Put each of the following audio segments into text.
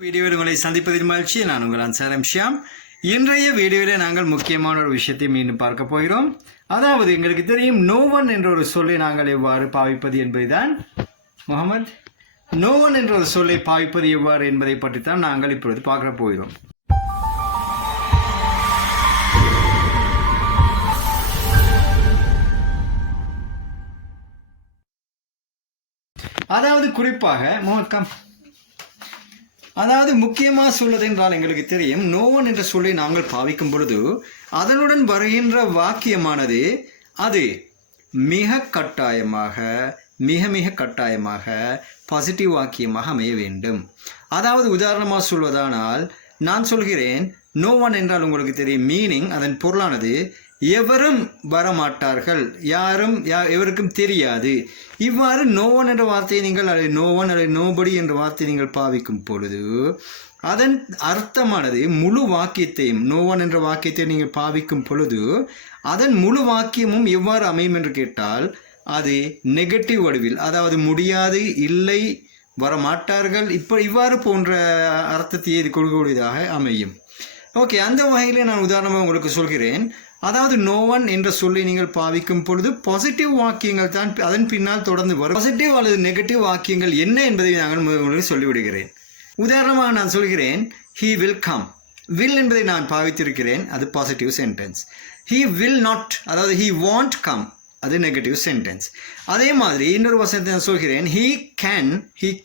வீடியோவில் உங்களை சந்திப்பதில் மகிழ்ச்சி. நான் உங்கள் அன்சாரம் ஷியாம். இன்றைய வீடியோவில் நாங்கள் முக்கியமான ஒரு விஷயத்தை மீண்டும் பார்க்க போகிறோம். அதாவது எங்களுக்கு தெரியும் நோ ஒன் என்ற ஒரு சொல்லை நாங்கள் எவ்வாறு பாவிப்பது என்பதுதான். முகமது, நோ ஒன் என்ற ஒரு சொல்லை பாவிப்பது எவ்வாறு என்பதை பற்றித்தான் நாங்கள் இப்பொழுது பார்க்க போகிறோம். அதாவது குறிப்பாக முக்கியமாக சொல்வதென்றால் எங்களுக்கு தெரியும் நோ ஒன் என்ற சொல்லை நாங்கள் பாவிக்கும் பொழுது அதனுடன் வருகின்ற வாக்கியமானது அது மிக கட்டாயமாக பாசிட்டிவ் வாக்கியமாக அமைய வேண்டும். அதாவது உதாரணமாக சொல்வதானால் நான் சொல்கிறேன் நோ ஒன் என்றால் உங்களுக்கு தெரியும் மீனிங், அதன் பொருளானது எவரும் வரமாட்டார்கள், எவருக்கும் தெரியாது. இவ்வாறு நோ ஒன் என்ற வார்த்தையை நீங்கள் நோ ஒன் அல்லது நோபடி என்ற வார்த்தையை நீங்கள் பாவிக்கும் பொழுது அதன் அர்த்தமானது முழு வாக்கியத்தையும், நோ ஒன் என்ற வாக்கியத்தை நீங்கள் பாவிக்கும் பொழுது அதன் முழு வாக்கியமும் எவ்வாறு அமையும் என்று கேட்டால் அது நெகட்டிவ் வடிவில், அதாவது முடியாது, இல்லை, வரமாட்டார்கள், இவ்வாறு போன்ற அர்த்தத்தை இது கொடுக்கக்கூடியதாக அமையும். ஓகே, அந்த வகையில் நான் உதாரணமாக உங்களுக்கு சொல்கிறேன். அதாவது நோ ஒன் என்ற சொல்லை நீங்கள் பாவிக்கும் பொழுது பாசிட்டிவ் வாக்கியங்கள் தான் அதன் பின்னால் தொடர்ந்து வரும். பாசிட்டிவ் அல்லது நெகட்டிவ் வாக்கியங்கள் என்ன என்பதை நாங்கள் உங்களுக்கு சொல்லிவிடுகிறேன். உதாரணமாக நான் சொல்கிறேன் ஹீ வில் கம். வில் என்பதை நான் பாவித்திருக்கிறேன், அது positive sentence. He will not, அதாவது ஹீ வாண்ட் கம், அது நெகட்டிவ் சென்டென்ஸ். அதே மாதிரி இன்னொரு வசனத்தை நான் சொல்கிறேன் ஹீ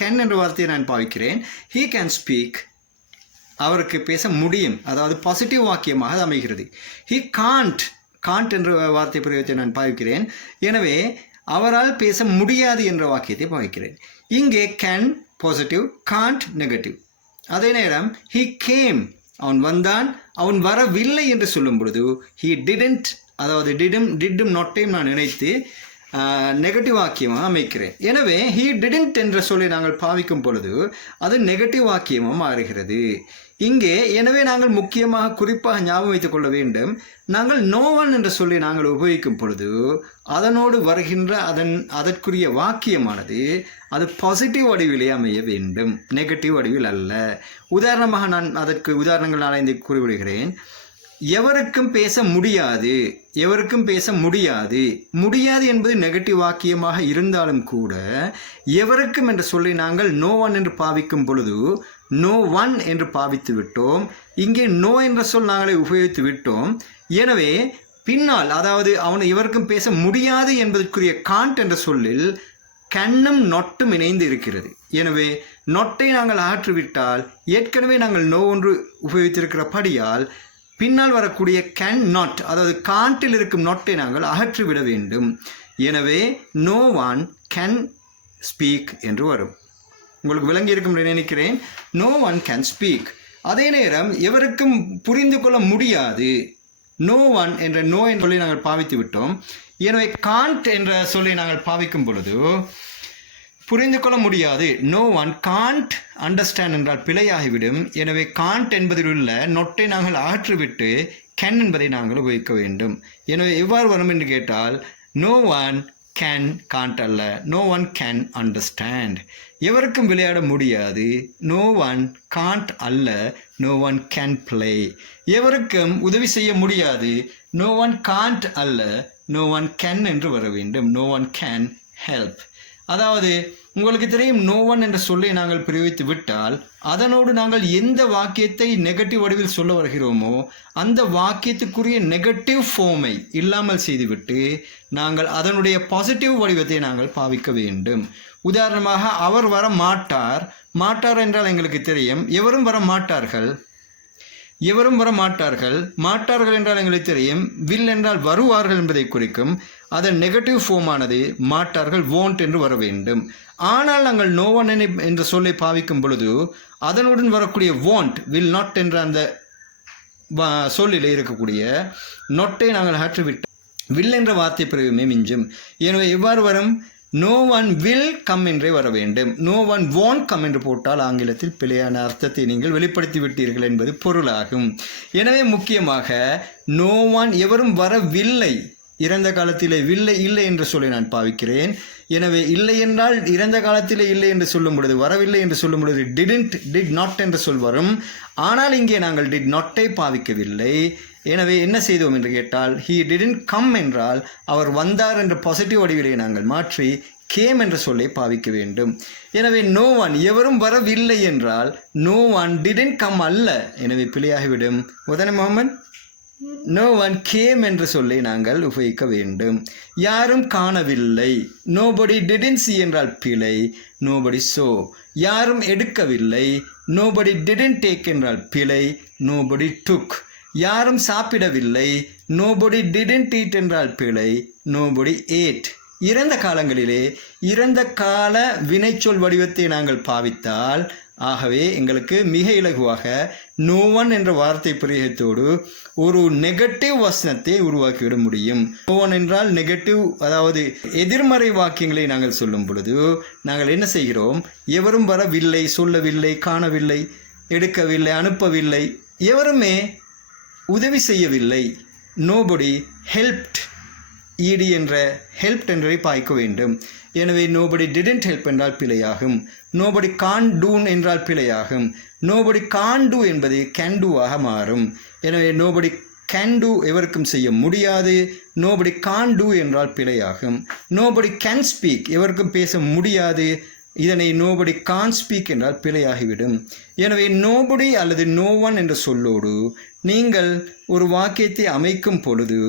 கேன் என்ற வார்த்தையை நான் பாவிக்கிறேன். ஹீ கேன் ஸ்பீக், அவருக்கு பேச முடியும், அதாவது பாசிட்டிவ் வாக்கியமாக அது அமைகிறது. ஹி காண்ட் என்ற வார்த்தை பிரயோகத்தை நான் பாவிக்கிறேன். எனவே அவரால் பேச முடியாது என்ற வாக்கியத்தை பாவிக்கிறேன். இங்கே கேன் பாசிட்டிவ், காண்ட் நெகட்டிவ். அதே நேரம் ஹி கேம், அவன் வந்தான், அவன் வரவில்லை என்று சொல்லும் பொழுது ஹி டிடன்ட், அதாவது டிடும் நாட்டையும் நான் நினைத்து நெகட்டிவ் வாக்கியமாக அமைக்கிறேன். எனவே ஹீ டிடன்ட் என்ற சொல்லை நாங்கள் பாவிக்கும் பொழுது அது நெகட்டிவ் வாக்கியமாக மாறுகிறது இங்கே. எனவே நாங்கள் முக்கியமாக குறிப்பாக ஞாபகம் வைத்துக் கொள்ள வேண்டும், நாங்கள் நோ ஒன் என்ற சொல்லை நாங்கள் உபயோகிக்கும் பொழுது அதனோடு வருகின்ற அதற்குரிய வாக்கியமானது அது பாசிட்டிவ் வடிவிலே அமைய வேண்டும், நெகட்டிவ் வடிவில் அல்ல. உதாரணமாக நான் அதற்கு உதாரணங்கள் நான் கூறிவிடுகிறேன். எவருக்கும் பேச முடியாது என்பது நெகட்டிவ் வாக்கியமாக இருந்தாலும் கூட எவருக்கும் என்ற சொல்லை நாங்கள் நோ ஒன் என்று பாவிக்கும் பொழுது நோ ஒன் என்று பாவித்து விட்டோம். இங்கே நோ என்ற சொல் நாங்களே உபயோகித்து விட்டோம். எனவே பின்னால், அதாவது இவருக்கும் பேச முடியாது என்பதற்குரிய காண்ட் என்ற சொல்லில் கண்ணும் நொட்டும் இணைந்து இருக்கிறது. எனவே நொட்டை நாங்கள் அகற்றிவிட்டால் ஏற்கனவே நாங்கள் நோ ஒன்று உபயோகித்திருக்கிறபடியால் பின்னால் வரக்கூடிய கேன் நாட், அதாவது காண்டில் இருக்கும் நொட்டை நாங்கள் அகற்றிவிட வேண்டும். எனவே நோ ஒன் கேன் ஸ்பீக் என்று வரும். உங்களுக்கு விளங்கி இருக்கும் என்று நினைக்கிறேன். No one can speak. அதே நேரம் எவருக்கும் புரிந்து கொள்ள முடியாது, நோ ஒன் என்ற நோ என்ற சொல்லை நாங்கள் பாவித்து விட்டோம். எனவே காண்ட் என்ற சொல்லை நாங்கள் பாவிக்கும் பொழுது புரிந்து கொள்ள முடியாது, நோ ஒன் காண்ட் அண்டர்ஸ்டாண்ட் என்றால் பிழையாகிவிடும். எனவே காண்ட் என்பதில் உள்ள நொட்டை நாங்கள் அகற்றிவிட்டு கேன் என்பதை நாங்கள் உபயோகிக்க வேண்டும். எனவே எவ்வாறு வரும் என்று கேட்டால் நோ ஒன் கேன், காண்ட் அல்ல, நோ ஒன் கேன் அண்டர்ஸ்டாண்ட். எவருக்கும் விளையாட முடியாது, நோ ஒன் காண்ட் அல்ல, நோ ஒன் கேன் பிளே. எவருக்கும் உதவி செய்ய முடியாது, நோ ஒன் காண்ட் அல்ல, நோ ஒன் கேன் என்று வர வேண்டும், நோ ஒன் கேன் ஹெல்ப். அதாவது உங்களுக்கு தெரியும் நோ ஒன் என்ற சொல்லை நாங்கள் பிரயோகித்து விட்டால் அதனோடு நாங்கள் எந்த வாக்கியத்தை நெகட்டிவ் வடிவில் சொல்ல வருகிறோமோ அந்த வாக்கியத்துக்குரிய நெகட்டிவ் ஃபார்மை இல்லாமல் செய்துவிட்டு நாங்கள் அதனுடைய பாசிட்டிவ் வடிவத்தை நாங்கள் பாவிக்க வேண்டும். உதாரணமாக அவர் வர மாட்டார் என்றால் எங்களுக்கு தெரியும் எவரும் வர மாட்டார்கள் என்றால் எங்களுக்கு தெரியும். வில் என்றால் வருவார்கள் என்பதை குறிக்கும். அதன் நெகட்டிவ் ஃபார்மானது மாட்டார்கள், வோன்ட் என்று வர வேண்டும். ஆனால் நாங்கள் நோ ஒன் என்ற சொல்லை பாவிக்கும் பொழுது அதனுடன் வரக்கூடிய வோன்ட், வில் நாட் என்ற அந்த சொல்லில் இருக்கக்கூடிய நொட்டை நாங்கள் அகற்றிவிட்டு வில் என்ற வார்த்தை பிரயோகமே மிஞ்சும். எனவே எவ்வாறு வரும்? நோ ஒன் வில் கம் என்றே வர வேண்டும். நோ ஒன் வாண்ட் கம் என்று போட்டால் ஆங்கிலத்தில் பிழையான அர்த்தத்தை நீங்கள் வெளிப்படுத்தி விட்டீர்கள் என்பது பொருளாகும். எனவே முக்கியமாக நோ ஒன் எவரும் வரவில்லை இறந்த காலத்திலே இல்லை என்று சொல்லி நான் பாவிக்கிறேன். எனவே இல்லை என்றால் இறந்த காலத்திலே இல்லை என்று சொல்லும் பொழுது, வரவில்லை என்று சொல்லும் பொழுது டிட் நாட் என்று சொல் வரும். ஆனால் இங்கே நாங்கள் டிட் நாட்டை பாவிக்கவில்லை. எனவே என்ன செய்தோம் என்று கேட்டால், he didn't come என்றால் அவர் வந்தார் என்ற பாசிட்டிவ் வடிவிலே நாங்கள் மாற்றி கேம் என்ற சொல்லை பாவிக்க வேண்டும். எனவே no one எவரும் வரவில்லை என்றால் no one didn't come அல்ல, எனவே பிழையாகிவிடும். உடனே முகமது no one came என்ற சொல்லை நாங்கள் உபயோகிக்க வேண்டும். யாரும் காணவில்லை, nobody didn't see என்றால் பிழை, nobody saw. யாரும் எடுக்கவில்லை, nobody didn't take என்றால் பிழை, nobody took. யாரும் சாப்பிடவில்லை, nobody didn't eat என்றால் பிழை, nobody ate. இறந்த காலங்களிலே இறந்த கால வினைச்சொல் வடிவத்தை நாங்கள் பாவித்தால், ஆகவே எங்களுக்கு மிக இலகுவாக no one என்ற வார்த்தை பிரயோகத்தோடு ஒரு நெகட்டிவ் வசனத்தை உருவாக்கிவிட முடியும். no one என்றால் நெகட்டிவ், அதாவது எதிர்மறை வாக்கியங்களை நாங்கள் சொல்லும் பொழுது நாங்கள் என்ன செய்கிறோம்? எவரும் வரவில்லை, சொல்லவில்லை, காணவில்லை, எடுக்கவில்லை, அனுப்பவில்லை, எவருமே உதவி செய்யவில்லை. nobody helped, ed என்ற helped என்றதை பாய்க்க வேண்டும். எனவே nobody didn't help என்றால் பிழையாகும். nobody can't do என்றால் பிழையாகும். nobody can't do என்பது can do ஆக மாறும். எனவே nobody can do எவருக்கும் செய்ய முடியாது, nobody can't do என்றால் பிழையாகும். nobody can speak எவருக்கும் பேச முடியாது, இதனை nobody can't speak என்றால் பிழையாகிவிடும். எனவே nobody அல்லது no one என்ற சொல்லோடு நீங்கள் ஒரு வாக்கியத்தை அமைக்கும் பொழுது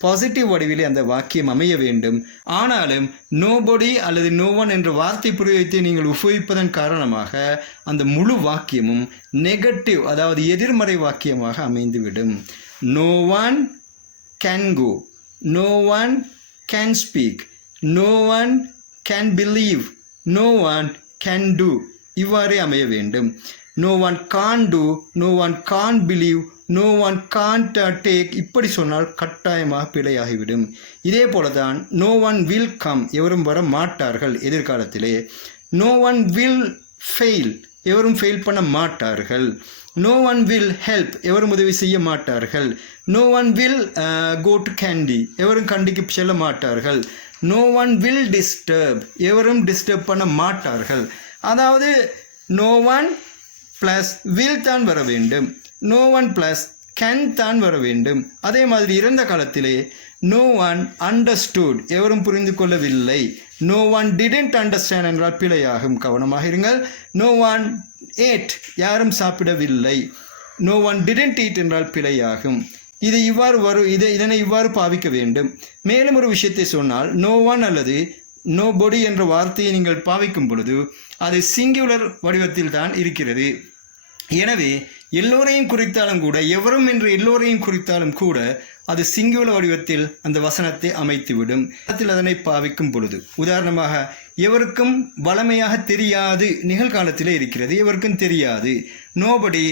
பாசிட்டிவ் வடிவிலே அந்த வாக்கியம் அமைய வேண்டும். ஆனாலும் நோபடி அல்லது நோ ஒன் என்ற வார்த்தை பிரயோகத்தை நீங்கள் உபயோகிப்பதன் காரணமாக அந்த முழு வாக்கியமும் நெகட்டிவ், அதாவது எதிர்மறை வாக்கியமாக அமைந்துவிடும். No one can go, no one can speak, no one can believe, no one can do, இவ்வாறே அமைய வேண்டும். No one can do, no one can believe, no one can't take, இப்படி சொன்னால் கட்டாயமாக பிழையாகிவிடும். இதே போல தான் நோ ஒன் வில் கம், எவரும் வர மாட்டார்கள் எதிர்காலத்திலே. நோ ஒன் வில் ஃபெயில், எவரும் ஃபெயில் பண்ண மாட்டார்கள். நோ ஒன் வில் ஹெல்ப், எவரும் உதவி செய்ய மாட்டார்கள். No one will go to Kandy, எவரும் கண்டிக்கு செல்ல மாட்டார்கள். நோ ஒன் வில் டிஸ்டர்ப், எவரும் டிஸ்டர்ப் பண்ண மாட்டார்கள். அதாவது நோ ஒன் ப்ளஸ் வில் தான் வர வேண்டும், நோ ஒன் ப்ளஸ் கேன் தான் வர வேண்டும். அதே மாதிரி இறந்த காலத்திலே நோ ஒன் அண்டர்ஸ்டூட், எவரும் புரிந்து கொள்ளவில்லை. நோ ஒன் டிடென்ட் அண்டர்ஸ்டாண்ட் என்றால் பிழையாகும், கவனமாக இருங்கள். நோ ஒன் ஏட், யாரும் சாப்பிடவில்லை. நோ ஒன் டிடென்ட் ஈட் என்றால் பிழையாகும். இது இவ்வாறு வரும், இதனை இவ்வாறு பாவிக்க வேண்டும். மேலும் ஒரு விஷயத்தை சொன்னால், நோ ஒன் அல்லது நோபடி என்ற வார்த்தையை நீங்கள் பாவிக்கும் பொழுது அது சிங்குலர் வடிவத்தில் தான் இருக்கிறது. எனவே எல்லோரையும் குறித்தாலும் கூட, எவரும் என்று எல்லோரையும் குறித்தாலும் கூட அது சிங்குலர் வடிவத்தில் அந்த வசனத்தை அமைத்துவிடும். அதனை பாவிக்கும் பொழுது உதாரணமாக எவருக்கும் வளமையாக தெரியாது நிகழ்காலத்திலே இருக்கிறது, எவருக்கும் தெரியாது. நோபடி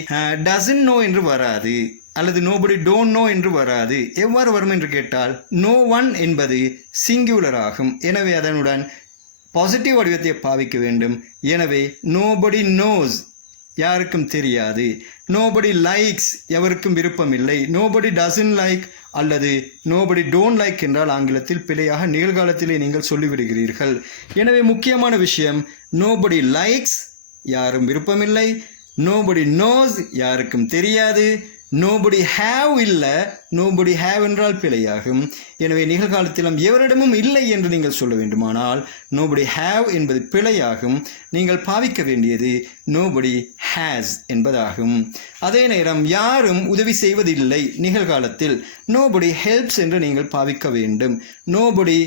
டசன்ட் நோ என்று வராது, அல்லது நோபடி டோன்ட் நோ என்று வராது. எவ்வாறு வரும் என்று கேட்டால், நோ ஒன் என்பது சிங்குலர் ஆகும். எனவே அதனுடன் பாசிட்டிவ் வடிவத்தை பாவிக்க வேண்டும். எனவே நோபடி நோஸ், யாருக்கும் தெரியாது. நோபடி லைக்ஸ், எவருக்கும் விருப்பமில்லை. நோபடி டசன்ட் லைக் அல்லது நோபடி டோன்ட் லைக் என்றால் ஆங்கிலத்தில் பிழையாக நிகழ்காலத்திலே நீங்கள் சொல்லிவிடுகிறீர்கள். எனவே முக்கியமான விஷயம், நோபடி லைக்ஸ், யாரும் விருப்பமில்லை. நோபடி நோஸ், யாருக்கும் தெரியாது. நோபடி ஹேவ் இல்லை, நோபடி ஹேவ் என்றால் பிழையாகும். எனவே நிகழ்காலத்திலும் எவரிடமும் இல்லை என்று நீங்கள் சொல்ல வேண்டுமானால் நோபடி ஹேவ் என்பது பிழையாகும். நீங்கள் பாவிக்க வேண்டியது நோபடி ஹேஸ் என்பதாகும். அதே நேரம் யாரும் உதவி செய்வதில்லை நிகழ்காலத்தில் நோபடி ஹெல்ப்ஸ் என்று நீங்கள் பாவிக்க வேண்டும். Nobody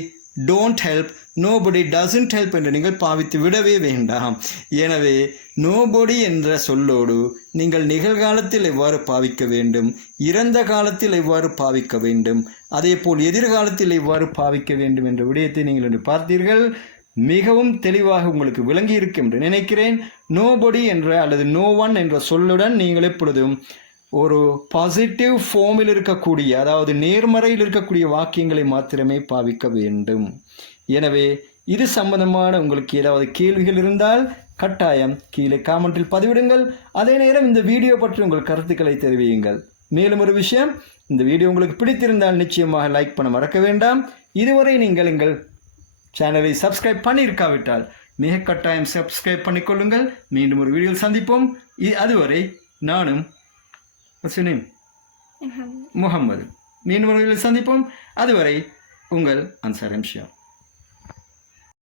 don't help, nobody doesn't help என்று நீங்கள் பாவித்து விடவே வேண்டாம். எனவே நோபடி என்ற சொல்லோடு நீங்கள் நிகழ்காலத்தில் எவ்வாறு பாவிக்க வேண்டும், இறந்த காலத்தில் எவ்வாறு பாவிக்க வேண்டும், அதே போல் எதிர்காலத்தில் எவ்வாறு பாவிக்க வேண்டும் என்ற விடயத்தை நீங்கள் இன்று பார்த்தீர்கள். மிகவும் தெளிவாக உங்களுக்கு விளங்கி இருக்கும் என்று நினைக்கிறேன். நோபடி என்ற அல்லது நோ ஒன் என்ற சொல்லுடன் நீங்கள் எப்பொழுதும் ஒரு பாசிட்டிவ் ஃபார்மில் இருக்கக்கூடிய, அதாவது நேர்மறையில் இருக்கக்கூடிய வாக்கியங்களை மாத்திரமே பாவிக்க வேண்டும். எனவே இது சம்பந்தமான உங்களுக்கு ஏதாவது கேள்விகள் இருந்தால் கட்டாயம் கீழே காமெண்டில் பதிவிடுங்கள். அதே நேரம் இந்த வீடியோ பற்றி உங்கள் கருத்துக்களை தெரிவியுங்கள். மேலும் ஒரு விஷயம், இந்த வீடியோ உங்களுக்கு பிடித்திருந்தால் நிச்சயமாக லைக் பண்ண மறக்க வேண்டாம். இதுவரை நீங்கள் எங்கள் சேனலை சப்ஸ்கிரைப் பண்ணியிருக்காவிட்டால் மிக கட்டாயம் சப்ஸ்கிரைப் பண்ணிக்கொள்ளுங்கள். மீண்டும் ஒரு வீடியோவில் சந்திப்போம். அதுவரை நானும் முகம்மது மீண்டும் ஒரு வீடியோவில் சந்திப்போம். அதுவரை உங்கள் அன்சார் எம்ஷியா.